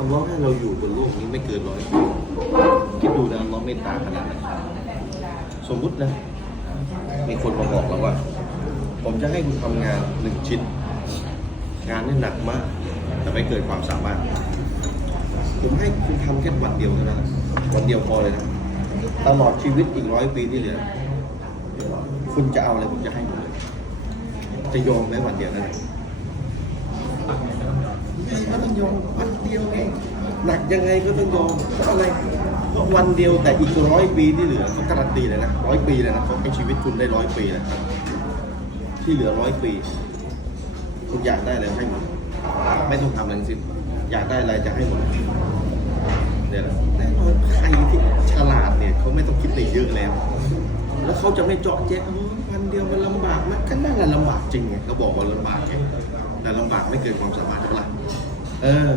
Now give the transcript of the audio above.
อัลลอฮ์ให้เราอยู่บนโลกนี้ไม่เกินร้อยปีคิดดูนะอัลลอฮ์เมตตาขนาดไหนสมมุตินะ มีคนมาบอกเราว่า ผมจะให้คุณทำงานหนึ่งชิ้น งานนี่หนักมาก แต่ไม่เกินความสามารถ ผมให้คุณทำแค่วันเดียวเท่านั้นวันเดียวพอเลยนะ ตลอดชีวิตอีกร้อยปีที่เหลือ คุณจะเอาอะไรผมจะให้คุณจะยอมไหมวันเดียวนั้นก็ต้องยอมวันเดียวเอง หนักยังไงก็ต้องยอมเพราะอะไรเพราะวันเดียวแต่อีกร้อยปีที่เหลือเขาการันตีเลยนะร้อยปีเลยนะเขาให้ชีวิตคุณได้ร้อยปีนะที่เหลือร้อยปี คุณอยากได้อะไรให้หมดไม่ต้องทำอะไรสิ้นอยากได้อะไรจะให้หมดเนี่ยนะแน่นอนใครที่ฉลาดเนี่ยเขาไม่ต้องคิดอะไรเยอะแล้ว แล้วเขาจะไม่เจาะแจ๊กวันเดียวมันลำบากไหมก็นั่นแหละลำบากจริงไงเขาบอกว่าลำบากไงแต่ลำบากไม่เกินความสามารถเท่าไหร่เออ